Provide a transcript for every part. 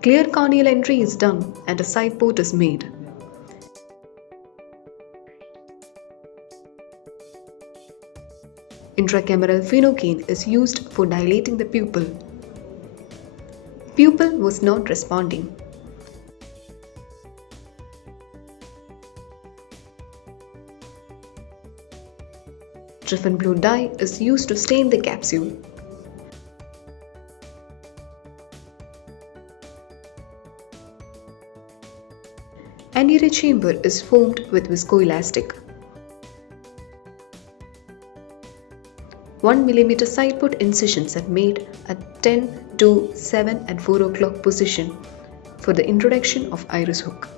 Clear corneal entry is done and a side port is made. Intracameral phenogain is used for dilating the pupil. Pupil was not responding. Driven blue dye is used to stain the capsule. Anterior chamber is formed with viscoelastic. 1 mm side port incisions are made at 10, 2, 7 and 4 o'clock position for the introduction of iris hook.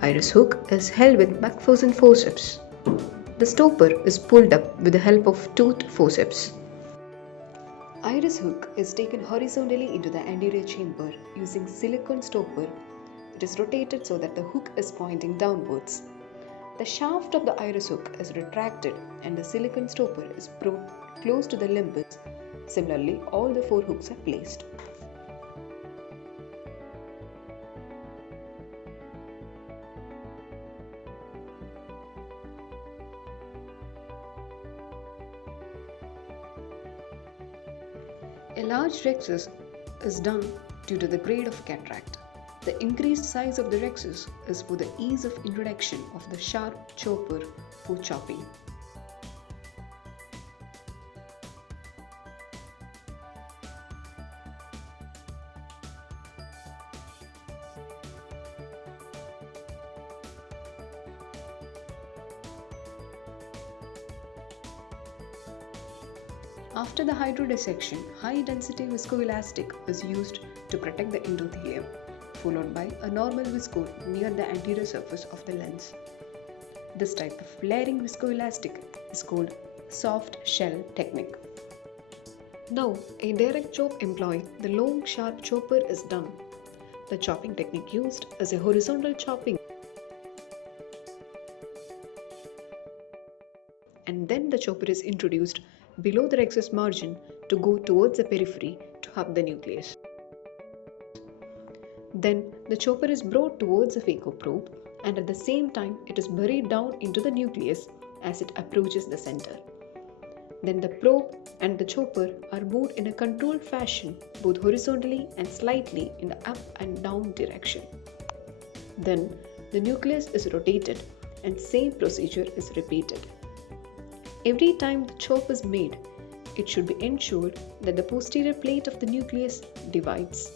Iris hook is held with Macpherson forceps. The stopper is pulled up with the help of toothed forceps. Iris hook is taken horizontally into the anterior chamber using silicone stopper. It is rotated so that the hook is pointing downwards. The shaft of the iris hook is retracted and the silicone stopper is brought close to the limbus. Similarly, all the 4 hooks are placed. A large rhexis is done due to the grade of cataract. The increased size of the rhexis is for the ease of introduction of the sharp chopper for chopping. After the hydrodissection, high-density viscoelastic is used to protect the endothelium, followed by a normal viscose near the anterior surface of the lens. This type of flaring viscoelastic is called soft shell technique. Now, a direct chop employing the long sharp chopper is done. The chopping technique used is a horizontal chopping, and then the chopper is introduced below the rhexis margin to go towards the periphery to hug the nucleus. Then the chopper is brought towards the phaco probe, and at the same time it is buried down into the nucleus as it approaches the center. Then the probe and the chopper are moved in a controlled fashion both horizontally and slightly in the up and down direction. Then the nucleus is rotated and same procedure is repeated. Every time the chop is made, it should be ensured that the posterior plate of the nucleus divides.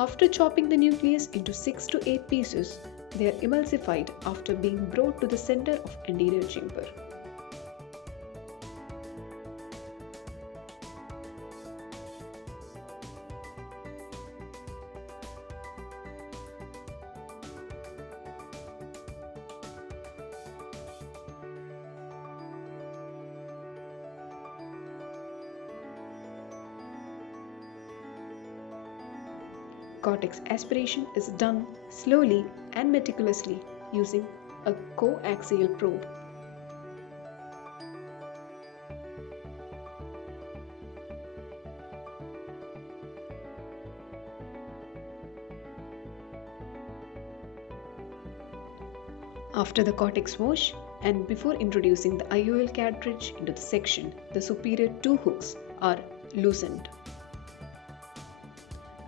After chopping the nucleus into 6 to 8 pieces, they are emulsified after being brought to the center of anterior chamber. Cortex aspiration is done slowly and meticulously using a coaxial probe. After the cortex wash and before introducing the IOL cartridge into the section, the superior 2 hooks are loosened.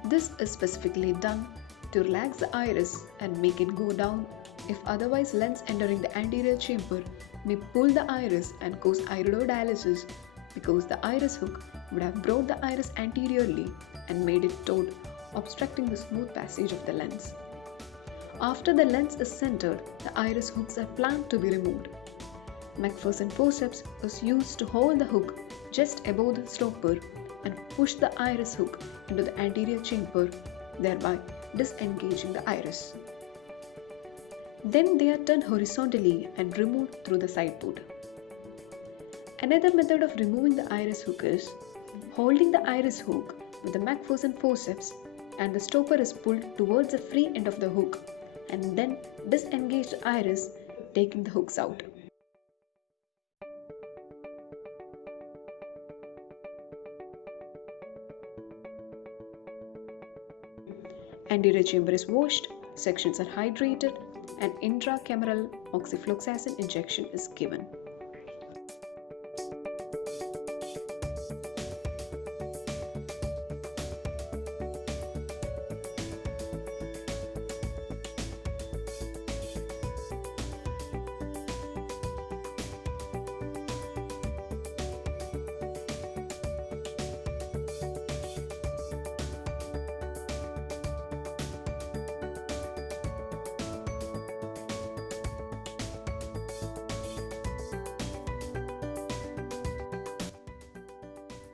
This is specifically done to relax the iris and make it go down, if otherwise lens entering the anterior chamber may pull the iris and cause iridodialysis, because the iris hook would have brought the iris anteriorly and made it taut, obstructing the smooth passage of the lens. After the lens is centered, the iris hooks are planned to be removed. Macpherson forceps is used to hold the hook just above the stopper and push the iris hook into the anterior chamber, thereby disengaging the iris. Then they are turned horizontally and removed through the side port. Another method of removing the iris hook is holding the iris hook with the McPherson forceps, and the stopper is pulled towards the free end of the hook and then disengage the iris, taking the hooks out. Anterior chamber is washed, sections are hydrated, and intracameral oxyfloxacin injection is given.